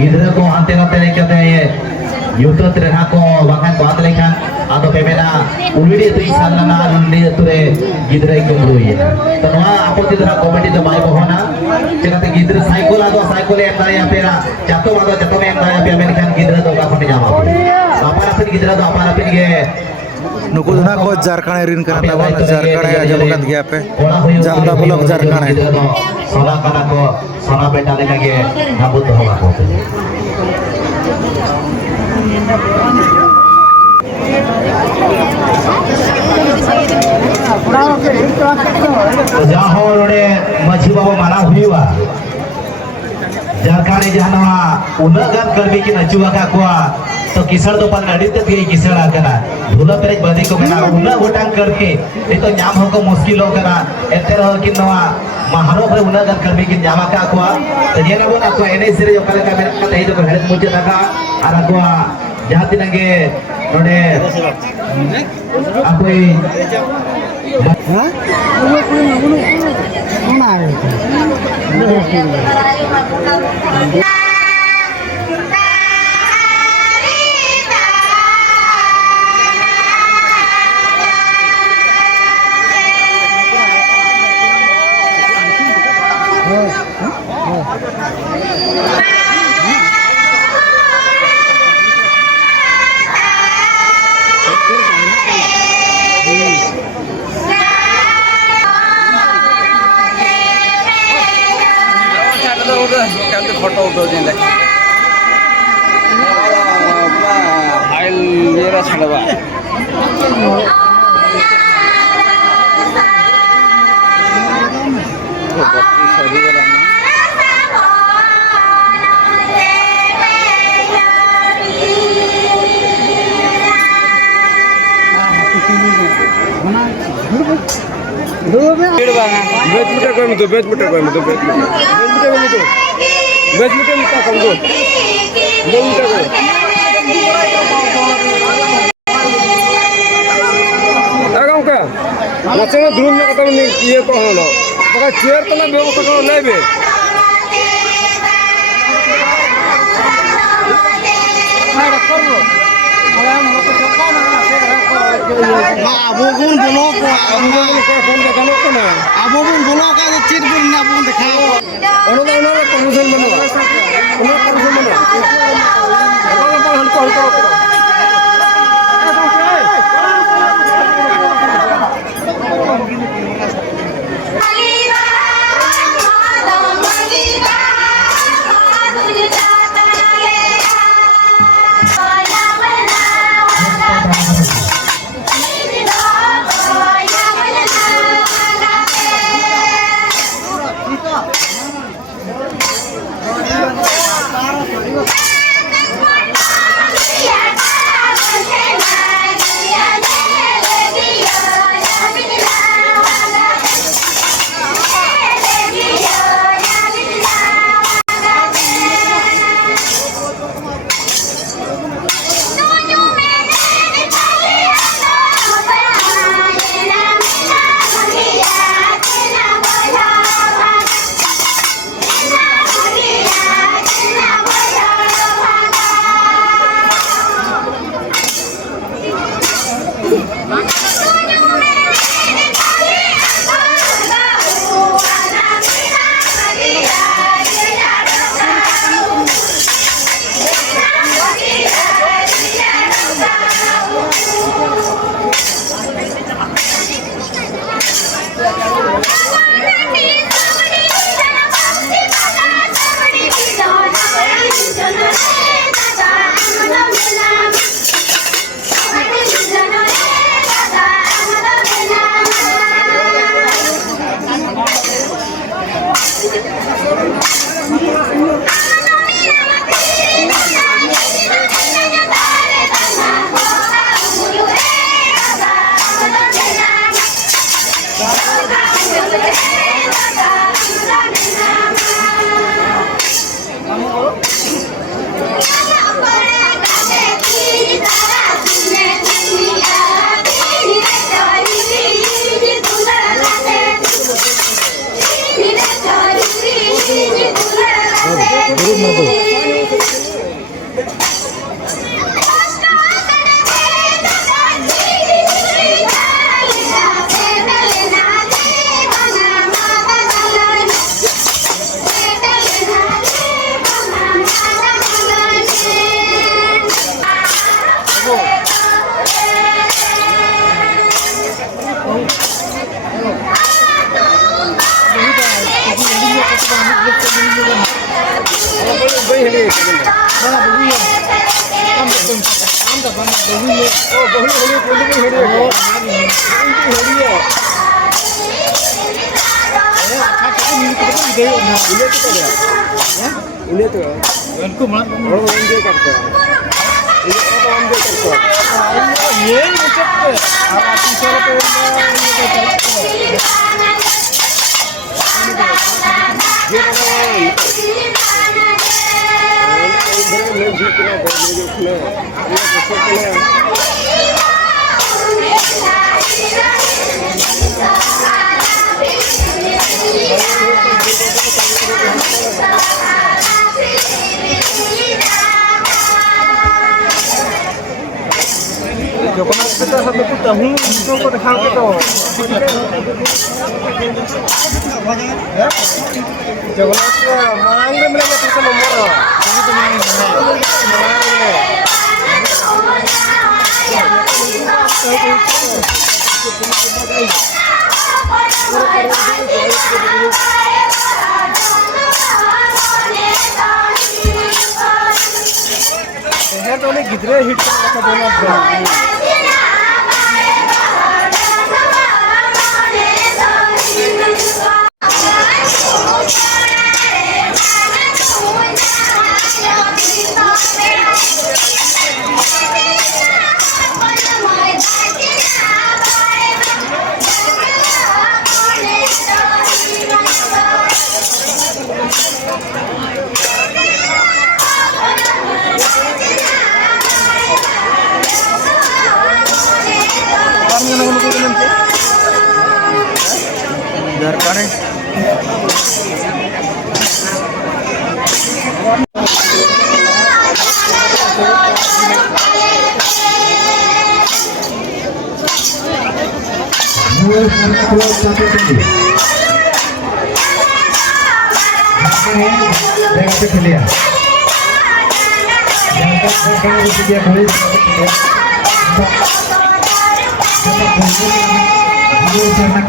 गिद्रा को हांते नाते लेके ये यूट्यूब तेरे को वहाँ बात लेकर आतो पेमेना उल्ली तो इस साल ना उल्ली तो रे गिद्रा को बोलिए तो वहाँ आपको तिधरा कमेटी तो माय बहोना चलते गिद्रा साइकिल आतो साइकिल एम दाया पेरा चातो में एम दाया पे अमेरिकन गिद्रा तो का फटे जामा अपन अपन गिद्रा तो अपन अपन के नुकु ना को झारखंड रिन करना बन झारखंड आजम कत गया पे जामदा ब्लॉक झारखंड सोना कना को सोना बेटा लेके के नाबुत होगा को तो जहाँ रोडे मछी बाबू माना हुआ झारखंड जहाँ उन्नगन कर्मी की नचुआ का कुआ तो किसड़ तो पन नड़ी तक गई किसड़ आकना धुला पेरेज बदी को कना उन्ना गोटांग करके ये तो न्याम हो को मुश्किल हो कना एते रहो कि नवा महारो पर उन्नगन कर्मी की न्यामा का कुआ तो ये ना वो ना को एने सिरे जो कले का मेरे का तही तो हेल्थ मुझे लगा आरा कुआ जहाँ तिनंगे रोडे आप कोई फोटो उठो देंगे फाइल मेरा छड़वा बेच मीटर लिखा कम दो मीटर गाँव का नचे ध्रुव में कतम ये को हलो बका चेयर तो ना व्यवस्था करो नहीं बे Abobun bulok ada cirbun na bun dekha. Ono permission mana? Ono permission mana? Ono hal ini tuh orang dia kata ini orang dia kata Jogonnath kita satu tahun itu pada hal itu. Jogonnath mangga mereka kita nomor. Saya tuh nih gidre hit kan bola. Jarkane Jangan